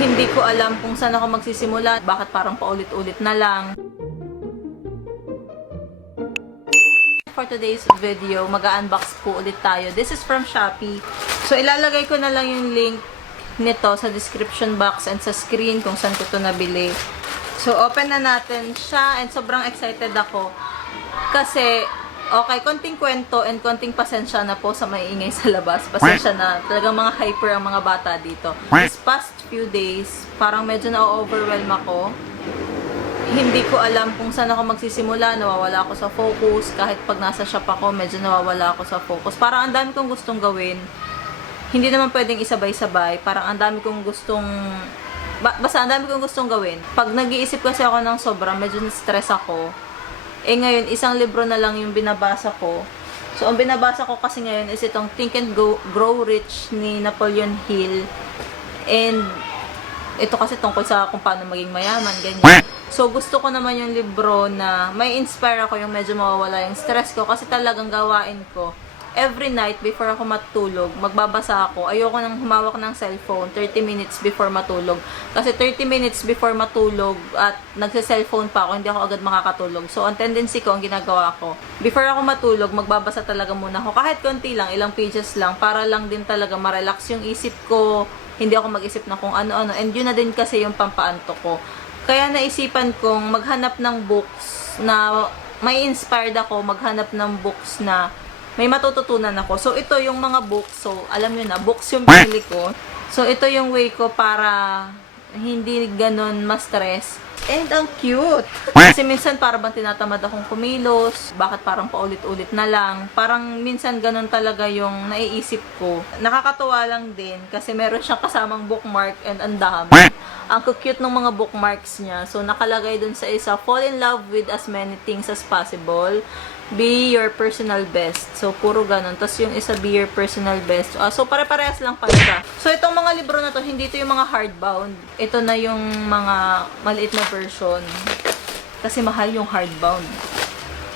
Hindi ko alam kung saan ako magsisimula, bakit parang paulit-ulit na lang. For today's video, mag-unbox po ulit tayo. This is from Shopee. So, ilalagay ko na lang yung link nito sa description box and sa screen kung saan ko ito nabili. So, open na natin siya and sobrang excited ako. Kasi, okay, konting kwento and konting pasensya na po sa maiingay sa labas. Pasensya na. Talagang mga hyper ang mga bata dito. This past few days, parang medyo na-overwhelm ako. Hindi ko alam kung saan ako magsisimula. Nawawala ako sa focus. Kahit pag nasa shop ako, medyo nawawala ako sa focus. Parang ang dami kong gustong gawin. Hindi naman pwedeng isabay-sabay. Parang ang dami kong gustong... Basta ang dami kong gustong gawin. Pag nag-iisip kasi ako ng sobra, medyo na-stress ako. Eh ngayon, isang libro na lang yung binabasa ko. So, ang binabasa ko kasi ngayon is itong Think and Grow Rich ni Napoleon Hill. And, ito kasi tungkol sa kung paano maging mayaman, ganyan. So, gusto ko naman yung libro na may inspire ako yung medyo mawawala yung stress ko. Kasi talagang gawain ko. Every night, before ako matulog, magbabasa ako. Ayoko nang humawak ng cellphone 30 minutes before matulog. Kasi 30 minutes before matulog at nagsa-cellphone pa ako, hindi ako agad makakatulog. So, ang tendency ko, ang ginagawa ko, before ako matulog, magbabasa talaga muna ako. Kahit konti lang, ilang pages lang, para lang din talaga ma-relax yung isip ko. Hindi ako mag-isip na kung ano-ano. And yun na din kasi yung pampaanto ko. Kaya naisipan kong maghanap ng books na may inspired ako, maghanap ng books na may matututunan ako. So, ito yung mga books. So, alam nyo na, books yung pinili ko. So, ito yung way ko para hindi ganun ma-stress. And ang cute! Kasi minsan parang tinatamad akong kumilos. Bakit parang paulit-ulit na lang. Parang minsan ganun talaga yung naiisip ko. Nakakatuwa lang din kasi meron siyang kasamang bookmark and ang dami. Ang cute ng mga bookmarks niya. So, nakalagay dun sa isa, fall in love with as many things as possible. Be your personal best. So, puro ganun. Tapos yung isa, be your personal best. So, pare-parehas lang pala siya. So, itong mga libro na to, hindi ito yung mga hardbound. Ito na yung mga maliit na version. Kasi mahal yung hardbound.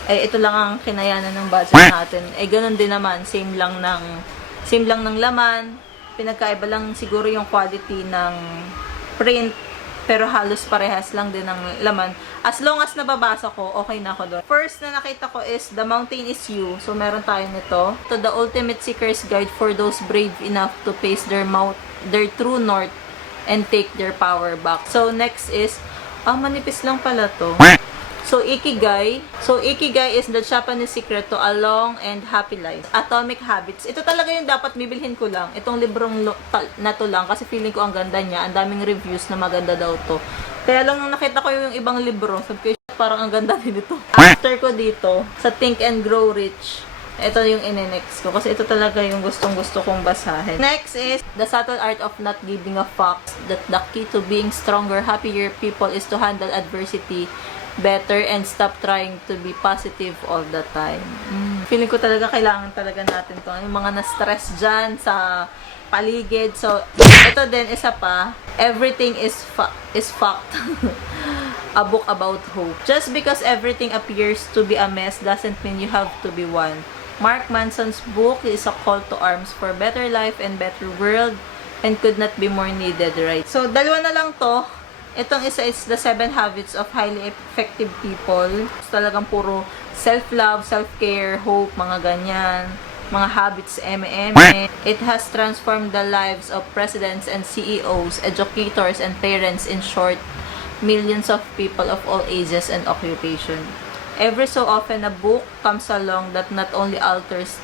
Eh, ito lang ang kinayanan ng budget natin. Eh, ganun din naman. Same lang ng laman. Pinagkaiba lang siguro yung quality ng print. Pero halos parehas lang din ng laman. As long as nababasa ko, okay na ako doon. First na nakita ko is The Mountain is You. So, meron tayo nito. To the Ultimate Seeker's Guide for those brave enough to face their true north and take their power back. So, next is, manipis lang pala to. So, Ikigai. So, Ikigai is the Japanese secret to a long and happy life. Atomic Habits. Ito talaga yung dapat bibilhin ko lang. Itong librong na to lang. Kasi feeling ko ang ganda niya. Ang daming reviews na maganda daw to. Kaya lang nung nakita ko yung ibang libro, sabi ko, parang ang ganda din ito. After ko dito, sa Think and Grow Rich, ito yung in-next ko. Kasi ito talaga yung gustong-gusto kong basahin. Next is The Subtle Art of Not Giving a Fuck. That the key to being stronger, happier people is to handle adversity better and stop trying to be positive all the time. Feeling ko talaga kailangan talaga natin to. Yung mga na-stress dyan sa paligid. So, ito din, isa pa. Everything is fucked. A book about hope. Just because everything appears to be a mess doesn't mean you have to be one. Mark Manson's book is a call to arms for better life and better world and could not be more needed, right? So, dalawa na lang to. Itong isa is The 7 Habits of Highly Effective People. Talagang puro self-love, self-care, hope, mga ganyan. Mga habits, It has transformed the lives of presidents and CEOs, educators, and parents. In short, millions of people of all ages and occupation. Every so often, a book comes along that not only alters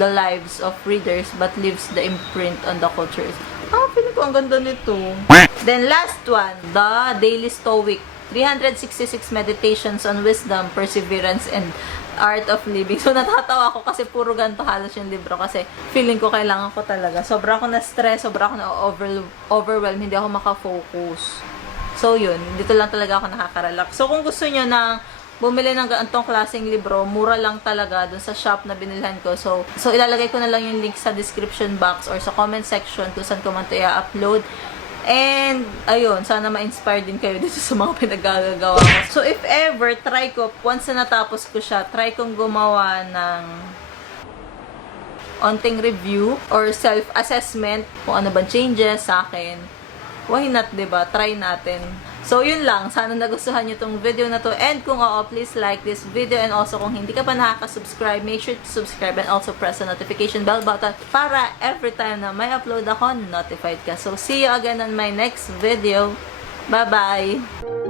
the lives of readers, but leaves the imprint on the cultures. Feeling ko ang ganda nito. Then last one, The Daily Stoic. 366 meditations on wisdom, perseverance, and art of living. So, natatawa ako kasi puro ganito halos yung libro kasi feeling ko kailangan ko talaga. Sobra ako na-stress, sobra ako na-overwhelm, hindi ako makafocus. So, yun. Dito lang talaga ako nakaka-relax. So, kung gusto nyo na bumili ng ganitong klaseng libro, mura lang talaga dun sa shop na binilhan ko. So ilalagay ko na lang yung link sa description box or sa comment section kung saan ko man ito i-upload. And, ayun, sana ma-inspire din kayo dito sa mga pinagagagawa ko. So, if ever, try ko, once na natapos ko siya, try kong gumawa ng onting review or self-assessment kung ano ba changes sa akin. why not, 'di ba? Try natin. So, yun lang. Sana nagustuhan nyo tong video na to. And kung oo, please like this video. And also, kung hindi ka pa nakaka-subscribe, make sure to subscribe and also press the notification bell button para every time na may upload ako, notified ka. So, see you again on my next video. Bye-bye!